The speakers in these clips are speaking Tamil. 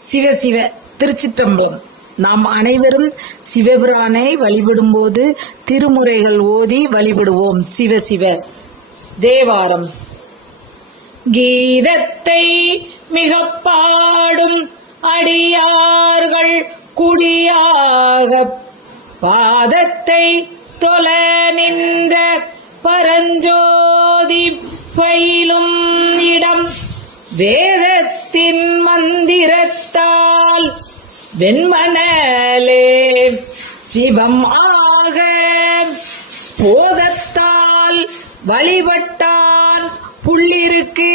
சிவசிவ திருச்சிற்றம்பலம். நாம் அனைவரும் சிவபிரானை வழிபடும்போது திருமுறைகள் ஓதி வழிபடுவோம். சிவ சிவ. தேவாரம். கீதத்தை மிக பாடும் அடியார்கள் குடியாக பாதத்தை தொல நின்ற பரஞ்சோதி பயிலும் இடம் வேதத்தை வெண்மணலே சிவம் ஆக போதத்தால் வழிபட்டான் புள்ளிருக்கு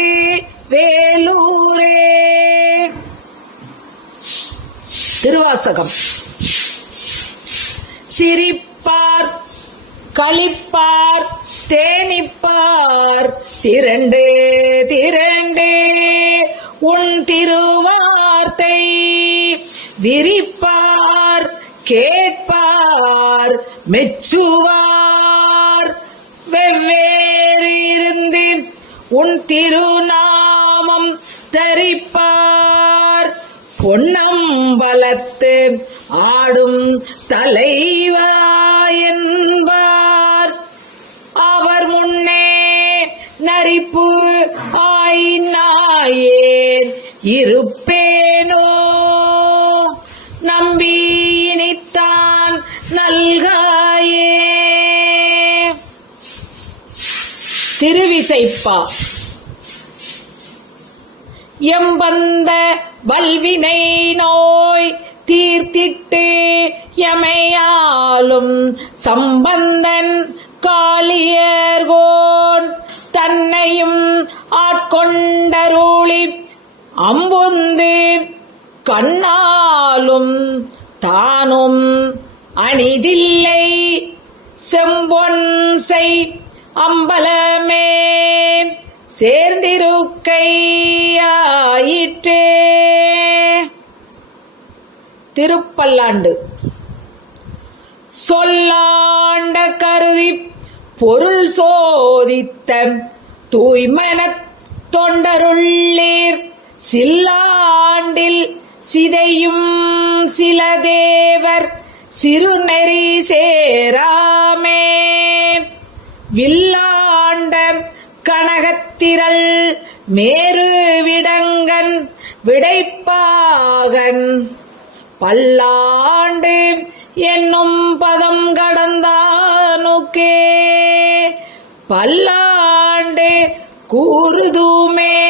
வேலூரே. திருவாசகம். சிரிப்பார் களிப்பார் தேனிப்பார் திரண்டே திரண்டே உன் திருவா விரிப்பார் கேட்பார் மெச்சுவார். வெவ்வேறு இருந்து உன் திருநாமம் தரிப்பார். பொன்னம்பலத்து ஆடும் தலைவா என்பார். அவர் முன்னே நரிப்பு ஆயினாயேன் இருப்பே இசைப்பா. எம்பந்த வல்வினை நோய் தீர்த்திட்டு எமையாலும் சம்பந்தன் காலியர்கோன் தன்னையும் ஆட்கொண்டருளி அம்புந்து கண்ணாலும் தானும் அணிதில்லை செம்பொன்சை அம்பலமே சேர்ந்திருக்கையாயிற்றே. திருப்பல்லாண்டு. சொல்லாண்ட கருதி பொருள் சோதித்த தூய்மனத் தொண்டருள்ளீர். சில்லாண்டில் சிதையும் சில தேவர் சிறுநெறி சேராமே. வில்லாண்ட திரள் மேரு விடங்கன் விடைப்பாகன். பல்லாண்டு என்னும் பதம் கடந்தானுக்கே. பல்லாண்டு கூறுதுமே.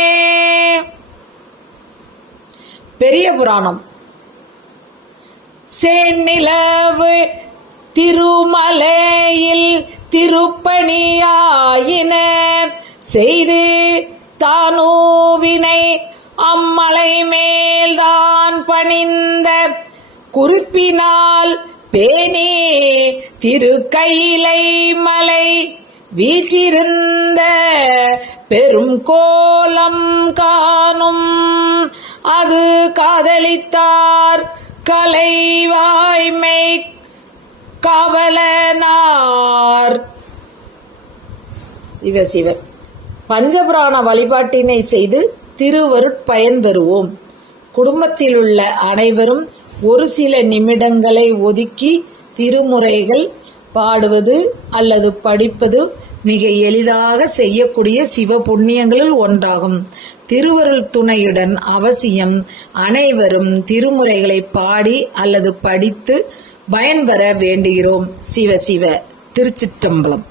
பெரிய புராணம். சேநிலவு திருமலையில் திருப்பணியாயின. செய்து தானோவினை அம்மலை மேல்தான் பணிந்த. குறிப்பினால் பேனே திருக்கையிலை மலை வீற்றிருந்த பெரும் கோலம் காணும். அது காதலித்தார் கலைவாய்மை காவலனார். சிவ சிவன் பஞ்சபுராண வழிபாட்டினை செய்து திருவருட்பயன் பெறுவோம் குடும்பத்தில் உள்ள அனைவரும் ஒரு சில நிமிடங்களை ஒதுக்கி திருமுறைகள் பாடுவது அல்லது படிப்பது மிக எளிதாக செய்யக்கூடிய சிவ புண்ணியங்களில் ஒன்றாகும். திருவருள் துணையுடன் அவசியம் அனைவரும் திருமுறைகளை பாடி அல்லது படித்து பயன்பெற வேண்டுகிறோம். சிவ சிவ திருச்சிற்றம்பலம்.